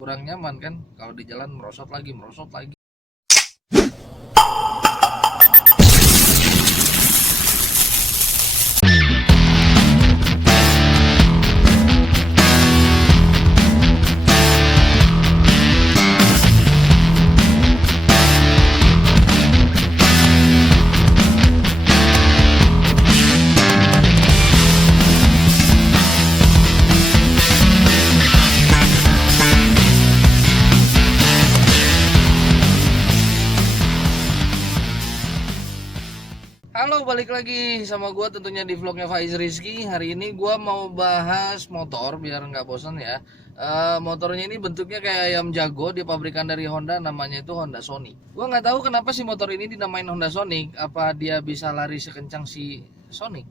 kurang nyaman kan kalau di jalan merosot lagi. Halo, balik lagi sama gua tentunya di vlognya Faiz Rizky. Hari ini gua mau bahas motor biar nggak bosan ya. Motornya ini bentuknya kayak ayam jago, di pabrikan dari Honda, namanya itu Honda Sonic. Gua nggak tahu kenapa si motor ini dinamain Honda Sonic. Apa dia bisa lari sekencang si Sonic?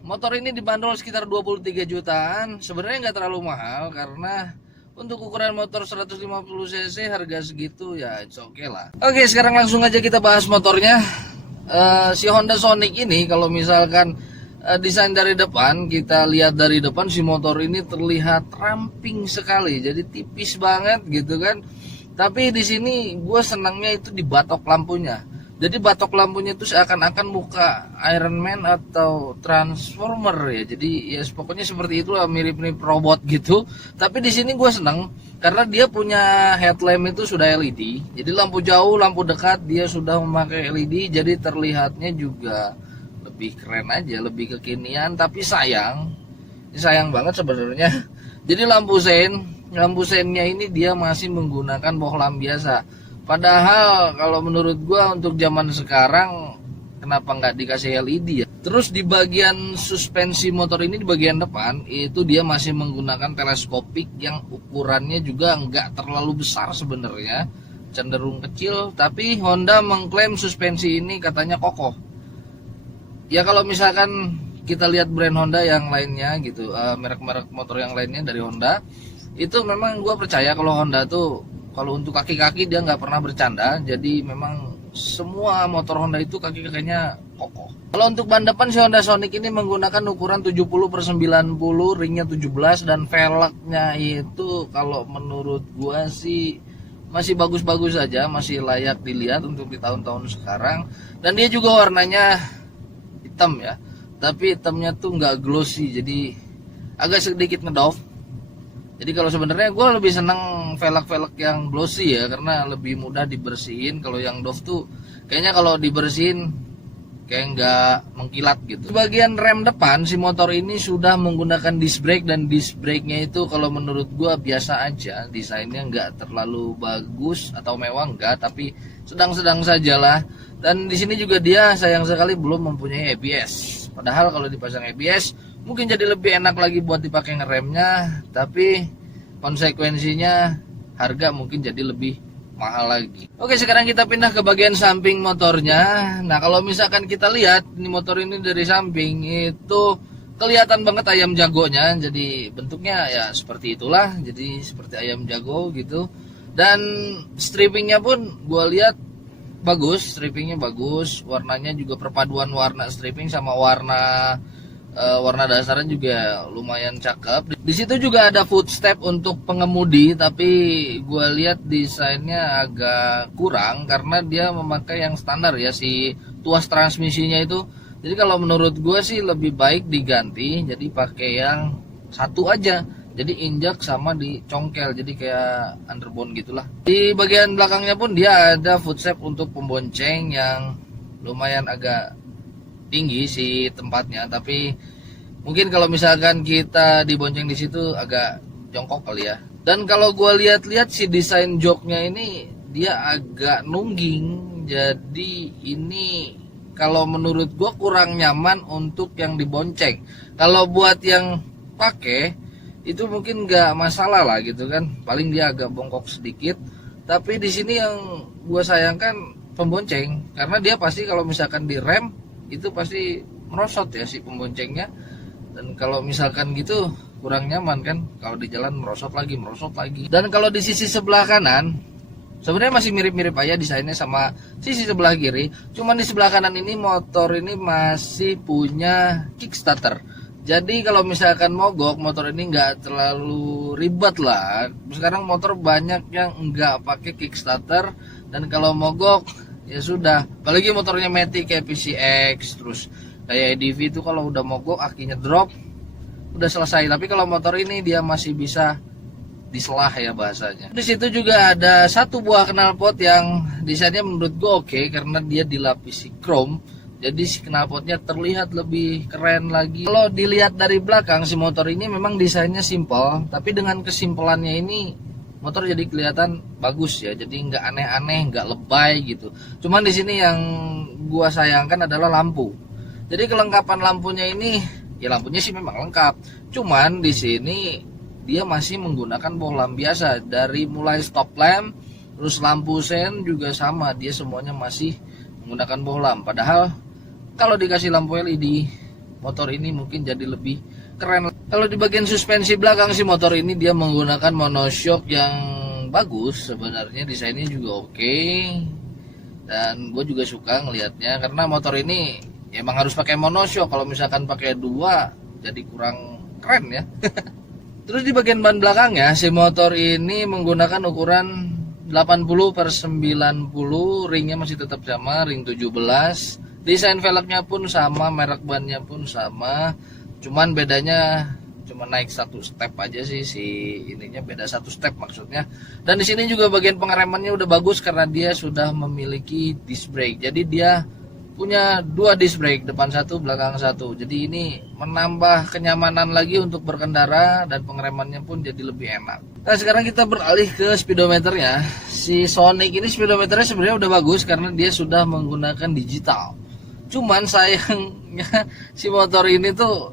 Motor ini dibanderol sekitar 23 jutaan. Sebenarnya nggak terlalu mahal karena untuk ukuran motor 150 cc harga segitu ya it's okay lah. Oke, sekarang langsung aja kita bahas motornya. Si Honda Sonic ini kalau misalkan desain dari depan, kita lihat dari depan, si motor ini terlihat ramping sekali, jadi tipis banget gitu kan. Tapi di sini gue senangnya itu di batok lampunya. Jadi batok lampunya itu seakan-akan muka Iron Man atau Transformer ya. Jadi ya pokoknya seperti itulah, mirip-mirip robot gitu. Tapi di sini gue senang karena dia punya headlamp itu sudah LED. Jadi lampu jauh, lampu dekat dia sudah memakai LED. Jadi terlihatnya juga lebih keren aja, lebih kekinian. Tapi sayang banget sebenarnya. Jadi lampu sennya ini dia masih menggunakan bohlam biasa. Padahal kalau menurut gua untuk zaman sekarang kenapa nggak dikasih LED ya. Terus di bagian suspensi motor ini, di bagian depan itu dia masih menggunakan teleskopik yang ukurannya juga nggak terlalu besar sebenarnya, cenderung kecil. Tapi Honda mengklaim suspensi ini katanya kokoh. Ya kalau misalkan kita lihat brand Honda yang lainnya gitu, merek-merek motor yang lainnya dari Honda, itu memang gua percaya kalau Honda tuh kalau untuk kaki-kaki dia nggak pernah bercanda. Jadi memang semua motor Honda itu kaki-kakinya kokoh. Kalau untuk ban depan si Honda Sonic ini menggunakan ukuran 70/90, ringnya 17, dan velgnya itu kalau menurut gua sih masih bagus-bagus saja, masih layak dilihat untuk di tahun-tahun sekarang. Dan dia juga warnanya hitam ya, tapi hitamnya tuh nggak glossy, jadi agak sedikit ngedove. Jadi kalau sebenarnya gue lebih senang velg-velg yang glossy ya, karena lebih mudah dibersihin. Kalau yang doff tuh kayaknya kalau dibersihin kayak nggak mengkilat gitu. Di bagian rem depan si motor ini sudah menggunakan disc brake, dan disc brake-nya itu kalau menurut gue biasa aja. Desainnya nggak terlalu bagus atau mewah enggak, tapi sedang-sedang sajalah. Dan di sini juga dia sayang sekali belum mempunyai ABS. Padahal kalau dipasang ABS mungkin jadi lebih enak lagi buat dipakai ngeremnya, tapi konsekuensinya harga mungkin jadi lebih mahal lagi. Oke, sekarang kita pindah ke bagian samping motornya. Nah, kalau misalkan kita lihat ini motor ini dari samping itu kelihatan banget ayam jagonya. Jadi bentuknya ya seperti itulah, jadi seperti ayam jago gitu. Dan strippingnya pun gue lihat bagus, strippingnya bagus, warnanya juga perpaduan warna stripping sama warna dasarnya juga lumayan cakep. Di situ juga ada footstep untuk pengemudi, tapi gue lihat desainnya agak kurang karena dia memakai yang standar ya, si tuas transmisinya itu. Jadi kalau menurut gue sih lebih baik diganti, jadi pakai yang satu aja. Jadi injak sama dicongkel, jadi kayak underbone gitulah. Di bagian belakangnya pun dia ada footstep untuk pembonceng yang lumayan agak tinggi sih tempatnya, tapi mungkin kalau misalkan kita dibonceng di situ agak jongkok kali ya. Dan kalau gue lihat-lihat si desain joknya ini dia agak nungging, jadi ini kalau menurut gue kurang nyaman untuk yang dibonceng. Kalau buat yang pakai itu mungkin nggak masalah lah gitu kan, paling dia agak bongkok sedikit. Tapi di sini yang gue sayangkan pembonceng, karena dia pasti kalau misalkan direm itu pasti merosot ya si pemboncengnya. Dan kalau misalkan gitu kurang nyaman kan, kalau di jalan merosot lagi. Dan kalau di sisi sebelah kanan sebenarnya masih mirip-mirip aja desainnya sama sisi sebelah kiri. Cuman di sebelah kanan ini motor ini masih punya kickstarter. Jadi kalau misalkan mogok, motor ini nggak terlalu ribet lah. Sekarang motor banyak yang nggak pakai kickstarter, dan kalau mogok ya sudah. Apalagi motornya Matic kayak PCX, terus kayak EDV itu kalau udah mogok akinya drop, udah selesai. Tapi kalau motor ini dia masih bisa diselah ya bahasanya. Di situ juga ada satu buah knalpot yang desainnya menurut gue oke, karena dia dilapisi chrome. Jadi si knalpotnya terlihat lebih keren lagi. Kalau dilihat dari belakang, si motor ini memang desainnya simple, tapi dengan kesimpelannya ini motor jadi kelihatan bagus ya. Jadi nggak aneh-aneh, nggak lebay gitu. Cuman di sini yang gua sayangkan adalah lampu. Jadi kelengkapan lampunya ini, ya lampunya sih memang lengkap. Cuman di sini dia masih menggunakan bohlam biasa, dari mulai stop lamp, terus lampu sen juga sama, dia semuanya masih menggunakan bohlam. Padahal kalau dikasih lampu LED, motor ini mungkin jadi lebih keren. Kalau di bagian suspensi belakang si motor ini dia menggunakan monoshock yang bagus sebenarnya, desainnya juga oke. Dan gue juga suka ngelihatnya, karena motor ini emang harus pakai monoshock. Kalau misalkan pakai dua jadi kurang keren ya. Terus di bagian ban belakang ya, si motor ini menggunakan ukuran 80/90, ringnya masih tetap sama, ring 17. Desain velgnya pun sama, merek bannya pun sama, cuman bedanya cuma naik satu step aja sih, si ininya beda satu step maksudnya. Dan di sini juga bagian pengeremannya udah bagus karena dia sudah memiliki disc brake. Jadi dia punya dua disc brake, depan satu, belakang satu. Jadi ini menambah kenyamanan lagi untuk berkendara, dan pengeremannya pun jadi lebih enak. Nah sekarang kita beralih ke speedometernya. Si Sonic ini speedometernya sebenarnya udah bagus karena dia sudah menggunakan digital. Cuman sayangnya si motor ini tuh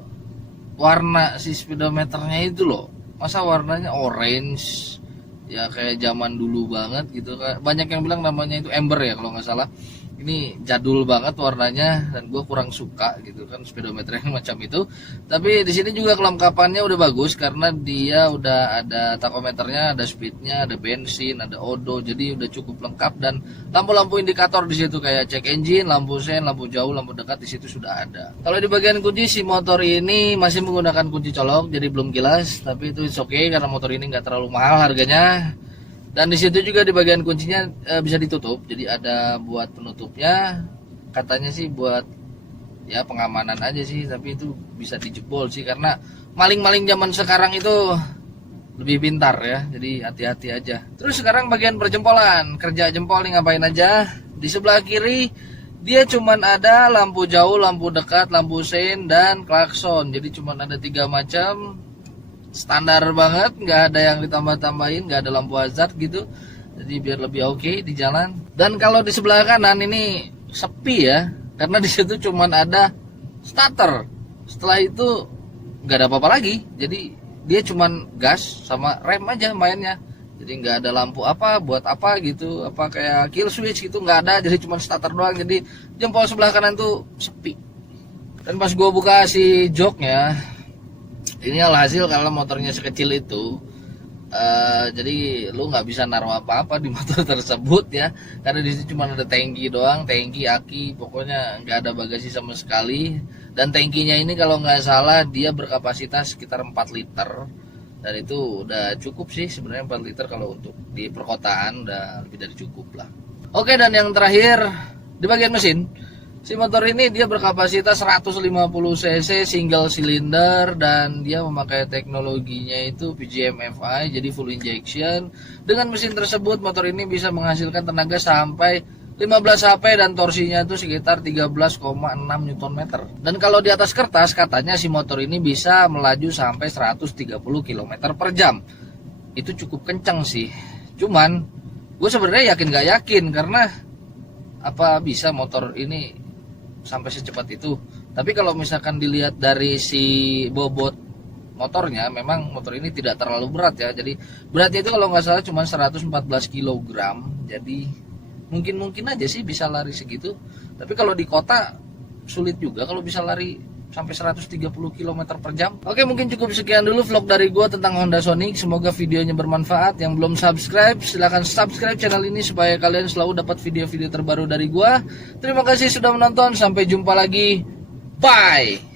warna si speedometernya itu loh, masa warnanya orange ya, kayak zaman dulu banget gitu. Banyak yang bilang namanya itu ember ya kalau nggak salah. Ini jadul banget warnanya, dan gue kurang suka gitu kan speedometer yang macam itu. Tapi di sini juga kelengkapannya udah bagus karena dia udah ada tachometernya, ada speednya, ada bensin, ada odo, jadi udah cukup lengkap. Dan lampu-lampu indikator di situ kayak check engine, lampu sen, lampu jauh, lampu dekat di situ sudah ada. Kalau di bagian kunci, si motor ini masih menggunakan kunci colok, jadi belum gilas, tapi itu oke karena motor ini nggak terlalu mahal harganya. Dan di situ juga di bagian kuncinya bisa ditutup, jadi ada buat penutupnya. Katanya sih buat ya pengamanan aja sih, tapi itu bisa dijebol sih karena maling-maling zaman sekarang itu lebih pintar ya. Jadi hati-hati aja. Terus sekarang bagian perjempolan, kerja jempol nih ngapain aja. Di sebelah kiri dia cuman ada lampu jauh, lampu dekat, lampu sein, dan klakson. Jadi cuman ada 3 macam. Standar banget, nggak ada yang ditambah-tambahin, nggak ada lampu hazard gitu. Jadi biar lebih oke di jalan. Dan kalau di sebelah kanan ini sepi ya, karena di situ cuman ada starter. Setelah itu nggak ada apa-apa lagi. Jadi dia cuman gas sama rem aja mainnya. Jadi nggak ada lampu apa buat apa gitu, apa kayak kill switch gitu nggak ada. Jadi cuman starter doang. Jadi jempol sebelah kanan tuh sepi. Dan pas gue buka si joknya, ini alhasil kalau motornya sekecil itu, jadi lu nggak bisa naruh apa-apa di motor tersebut ya, karena di situ cuma ada tangki doang, tangki, aki, pokoknya nggak ada bagasi sama sekali. Dan tangkinya ini kalau nggak salah dia berkapasitas sekitar 4 liter, dan itu udah cukup sih sebenarnya. 4 liter kalau untuk di perkotaan udah lebih dari cukup lah. Oke, dan yang terakhir di bagian mesin. Si motor ini dia berkapasitas 150 cc single cylinder, dan dia memakai teknologinya itu PGM FI, jadi full injection. Dengan mesin tersebut motor ini bisa menghasilkan tenaga sampai 15 HP dan torsinya itu sekitar 13,6 Nm. Dan kalau di atas kertas katanya si motor ini bisa melaju sampai 130 km per jam. Itu cukup kencang sih. Cuman gue sebenarnya yakin gak yakin, karena apa bisa motor ini sampai secepat itu. Tapi kalau misalkan dilihat dari si bobot motornya, memang motor ini tidak terlalu berat ya. Jadi beratnya itu kalau nggak salah cuma 114 kg. Jadi mungkin aja sih bisa lari segitu. Tapi kalau di kota sulit juga kalau bisa lari sampai 130 km per jam. Oke, mungkin cukup sekian dulu vlog dari gua tentang Honda Sonic. Semoga videonya bermanfaat. Yang belum subscribe, silahkan subscribe channel ini supaya kalian selalu dapat video-video terbaru dari gua. Terima kasih sudah menonton. Sampai jumpa lagi. Bye.